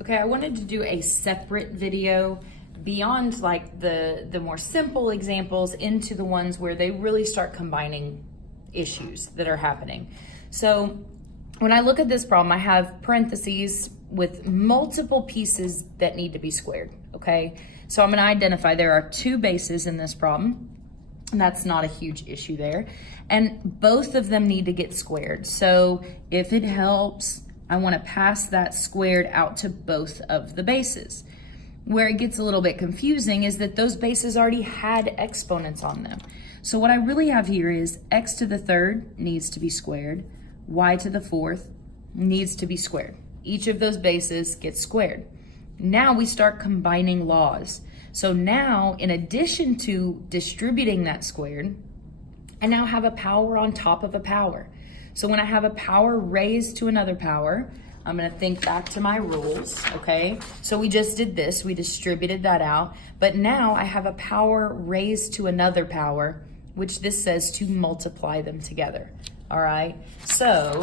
Okay, I wanted to do a separate video beyond like the more simple examples into the ones where they really start combining issues that are happening. So when I look at this problem, I have parentheses with multiple pieces that need to be squared, okay? So I'm gonna identify there are two bases in this problem, and that's not a huge issue there. And both of them need to get squared. So if it helps, I wanna pass that squared out to both of the bases. Where it gets a little bit confusing is that those bases already had exponents on them. So what I really have here is x to the third needs to be squared, y to the fourth needs to be squared. Each of those bases gets squared. Now we start combining laws. So now, in addition to distributing that squared, I now have a power on top of a power. So when I have a power raised to another power, I'm gonna think back to my rules, okay? So we just did this, we distributed that out, but now I have a power raised to another power, which this says to multiply them together, all right? So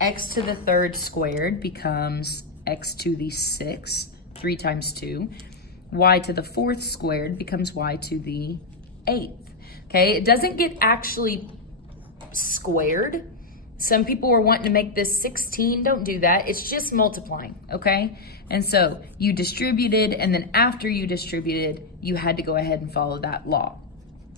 x to the third squared becomes x to the sixth, 3 times 2. Y to the fourth squared becomes y to the eighth, okay? It doesn't get actually squared. Some people were wanting to make this 16. Don't do that. It's just multiplying, okay? And so you distributed, and then after you distributed, you had to go ahead and follow that law.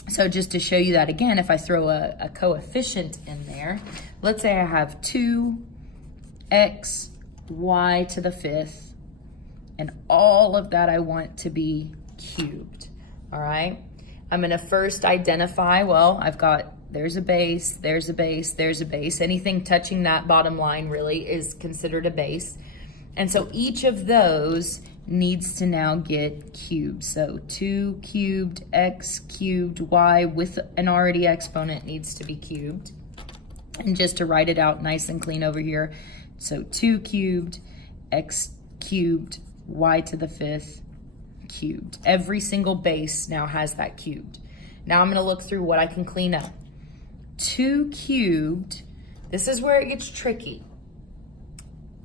So just to show you that again, if I throw a coefficient in there, let's say I have 2x y to the fifth, and all of that I want to be cubed, all right? I'm gonna first identify, well, I've got, there's a base, there's a base, there's a base. Anything touching that bottom line really is considered a base. And so each of those needs to now get cubed. So 2 cubed, x cubed, y with an already exponent needs to be cubed. And just to write it out nice and clean over here, so 2 cubed, x cubed, y to the fifth, cubed. Every single base now has that cubed. Now I'm gonna look through what I can clean up. 2 cubed, this is where it gets tricky.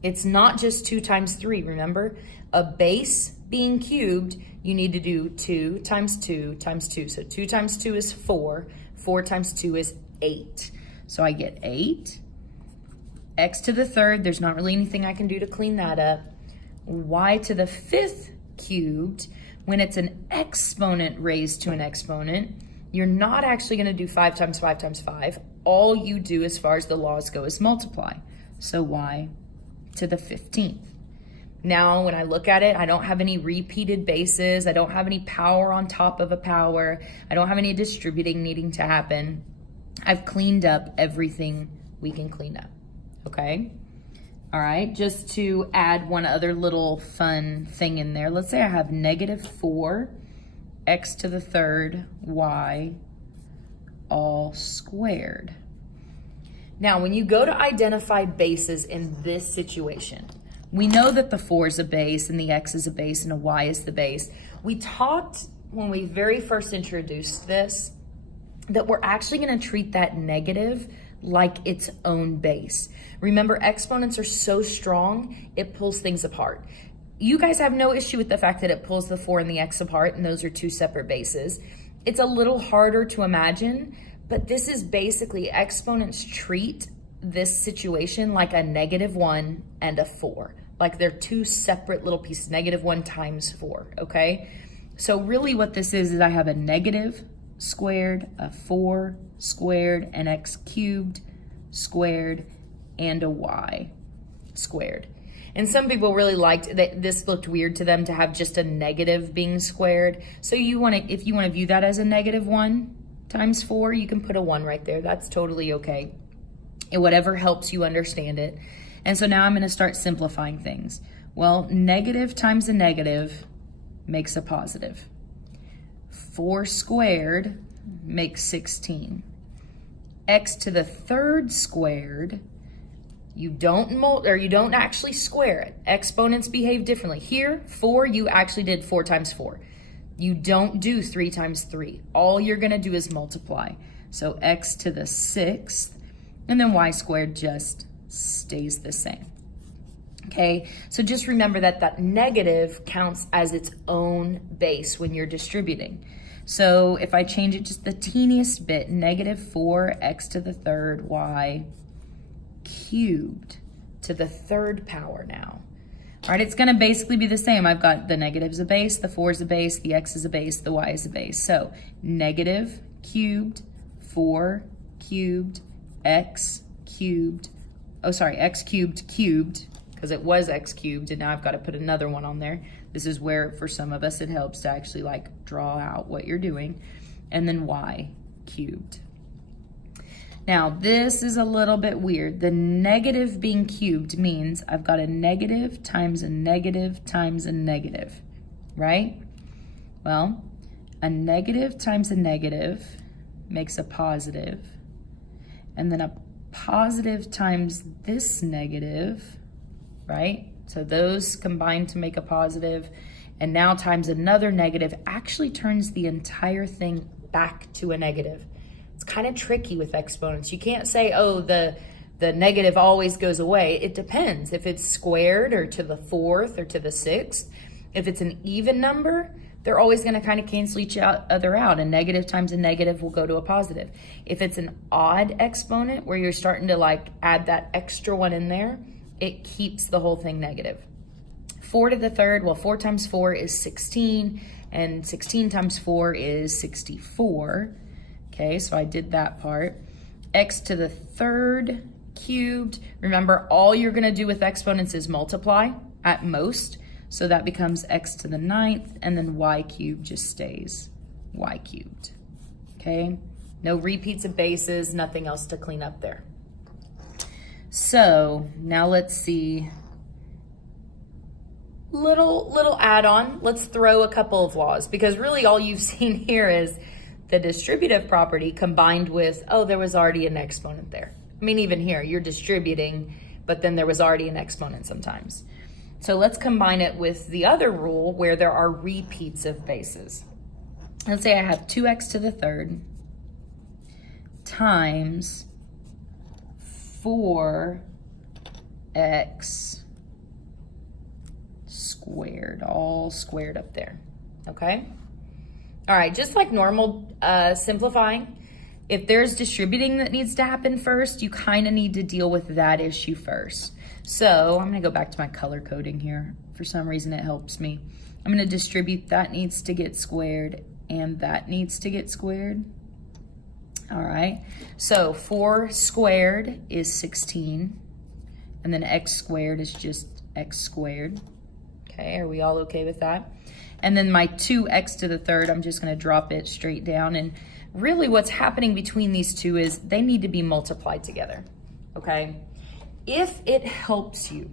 It's not just 2 times 3, remember? A base being cubed, you need to do 2 times 2 times 2. So 2 times 2 is 4, 4 times 2 is 8. So I get 8. X to the third, there's not really anything I can do to clean that up. Y to the fifth cubed, when it's an exponent raised to an exponent, you're not actually gonna do 5 times 5 times 5. All you do as far as the laws go is multiply. So y to the 15th. Now, when I look at it, I don't have any repeated bases. I don't have any power on top of a power. I don't have any distributing needing to happen. I've cleaned up everything we can clean up, okay? All right, just to add one other little fun thing in there. Let's say I have -4 x to the third y all squared. Now, when you go to identify bases in this situation, we know that the 4 is a base and the x is a base and a y is the base. We talked when we very first introduced this that we're actually gonna treat that negative like its own base. Remember, exponents are so strong, it pulls things apart. You guys have no issue with the fact that it pulls the 4 and the x apart, and those are two separate bases. It's a little harder to imagine, but this is basically exponents treat this situation like a -1 and a 4. Like they're two separate little pieces, -1 times 4, okay? So really what this is I have a negative squared, a 4 squared, an x cubed squared, and a y squared. And some people really liked that this looked weird to them to have just a negative being squared. So you want to, if you want to view that as a -1 times 4, you can put a 1 right there. That's totally okay. And whatever helps you understand it. And so now I'm going to start simplifying things. Well, negative times a negative makes a positive. 4 squared makes 16. X to the third squared, you don't actually square it. Exponents behave differently. Here, 4, you actually did 4 times 4. You don't do 3 times 3. All you're gonna do is multiply. So x to the 6th, and then y squared just stays the same. Okay, so just remember that that negative counts as its own base when you're distributing. So if I change it just the teeniest bit, negative 4x to the third y cubed to the third power now. All right, it's gonna basically be the same. I've got the negative's a base, the 4 is a base, the x is a base, the y is a base. So negative cubed, 4 cubed, x cubed, x cubed cubed, because it was x cubed, and now I've got to put another one on there. This is where, for some of us, it helps to actually like draw out what you're doing. And then y cubed. Now, this is a little bit weird. The negative being cubed means I've got a negative times a negative times a negative, right? Well, a negative times a negative makes a positive, and then a positive times this negative, right? So those combine to make a positive, and now times another negative actually turns the entire thing back to a negative. It's kind of tricky with exponents. You can't say, oh, the negative always goes away. It depends. If it's squared or to the fourth or to the sixth, if it's an even number, they're always going to kind of cancel each other out. A negative times a negative will go to a positive. If it's an odd exponent where you're starting to like add that extra one in there, it keeps the whole thing negative. 4 to the third, well, 4 times 4 is 16, and 16 times 4 is 64. Okay, so I did that part. X to the third cubed. Remember, all you're gonna do with exponents is multiply at most. So that becomes x to the ninth, and then y cubed just stays y cubed. Okay, no repeats of bases, nothing else to clean up there. So now let's see, little add-on. Let's throw a couple of laws, because really all you've seen here is the distributive property combined with, oh, there was already an exponent there. I mean, even here, you're distributing, but then there was already an exponent sometimes. So let's combine it with the other rule where there are repeats of bases. Let's say I have 2x to the third times 4x squared, all squared up there, okay? All right, just like normal simplifying, if there's distributing that needs to happen first, you kind of need to deal with that issue first. So I'm gonna go back to my color coding here. For some reason it helps me. I'm gonna distribute that needs to get squared and that needs to get squared. All right, so 4 squared is 16, and then x squared is just x squared. Okay, are we all okay with that? And then my 2x to the third, I'm just gonna drop it straight down. And really what's happening between these two is they need to be multiplied together, okay? If it helps you,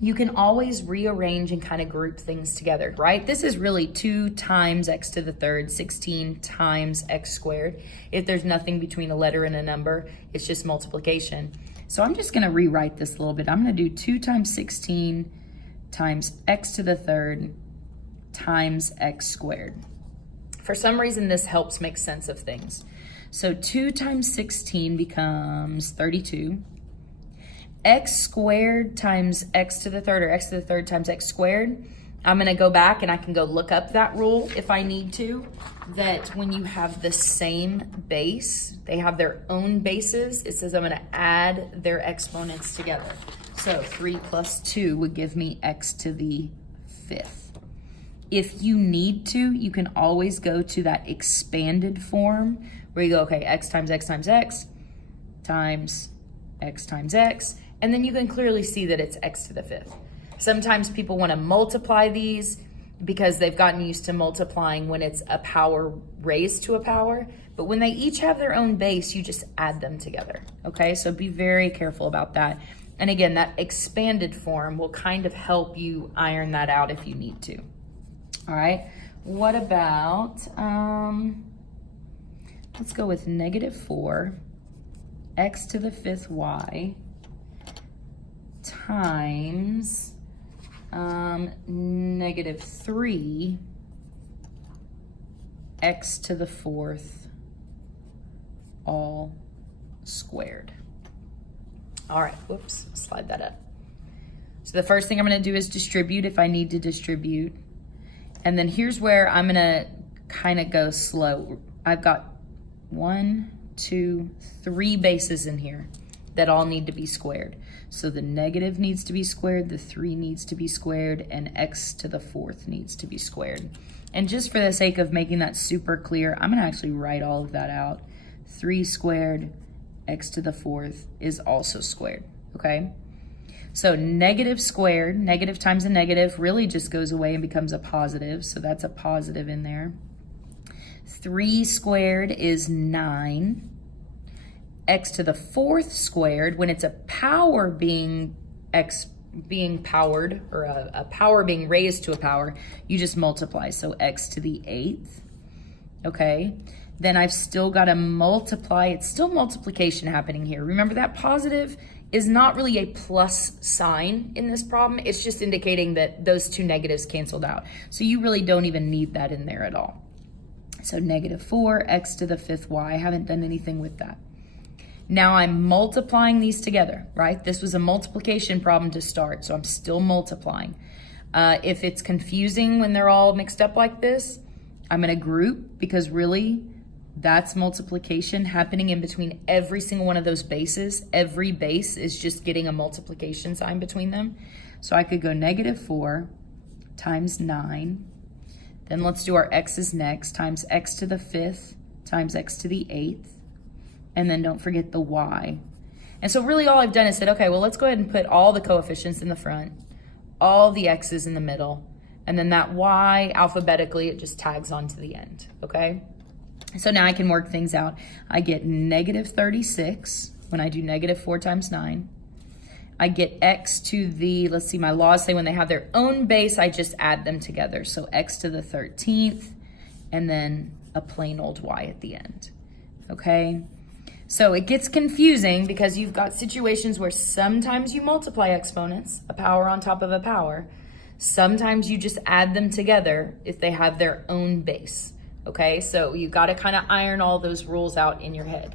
you can always rearrange and kind of group things together, right? This is really 2 times x to the third, 16 times x squared. If there's nothing between a letter and a number, it's just multiplication. So I'm just gonna rewrite this a little bit. I'm gonna do 2 times 16 times x to the third times x squared. For some reason, this helps make sense of things. So 2 times 16 becomes 32. X squared times x to the third, or x to the third times x squared. I'm gonna go back and I can go look up that rule if I need to, that when you have the same base, they have their own bases. It says I'm gonna add their exponents together. So 3 plus 2 would give me x to the 5th. If you need to, you can always go to that expanded form where you go, okay, x times x times x times x times x, and then you can clearly see that it's x to the 5th. Sometimes people want to multiply these because they've gotten used to multiplying when it's a power raised to a power, but when they each have their own base, you just add them together, okay? So be very careful about that. And again, that expanded form will kind of help you iron that out if you need to. All right, what about, let's go with negative 4 x to the 5th y times negative 3 x to the 4th all squared. All right, whoops, slide that up. So the first thing I'm gonna do is distribute if I need to distribute. And then here's where I'm gonna kind of go slow. I've got 1, 2, 3 bases in here that all need to be squared. So the negative needs to be squared, the 3 needs to be squared, and x to the 4th needs to be squared. And just for the sake of making that super clear, I'm gonna actually write all of that out. 3 squared, x to the 4th is also squared, okay? So negative squared, negative times a negative really just goes away and becomes a positive, so that's a positive in there. 3 squared is 9. X to the 4th squared, when it's a power being powered, or a power being raised to a power, you just multiply. So x to the 8th, okay? Then I've still got to multiply. It's still multiplication happening here. Remember that positive is not really a plus sign in this problem. It's just indicating that those 2 negatives canceled out. So you really don't even need that in there at all. So negative 4, x to the 5th y. I haven't done anything with that. Now I'm multiplying these together, right? This was a multiplication problem to start, so I'm still multiplying. If it's confusing when they're all mixed up like this, I'm gonna group, because really that's multiplication happening in between every single one of those bases. Every base is just getting a multiplication sign between them. So I could go negative 4 times 9. Then let's do our x's next, times x to the 5th times x to the 8th. And then don't forget the y. And so really all I've done is said, okay, well, let's go ahead and put all the coefficients in the front, all the x's in the middle, and then that y alphabetically, it just tags on to the end, okay? So now I can work things out. I get negative 36 when I do negative 4 times 9. I get x to the, let's see, my laws say when they have their own base, I just add them together. So x to the 13th, and then a plain old y at the end, okay? So it gets confusing because you've got situations where sometimes you multiply exponents, a power on top of a power. Sometimes you just add them together if they have their own base, okay? So you've got to kind of iron all those rules out in your head.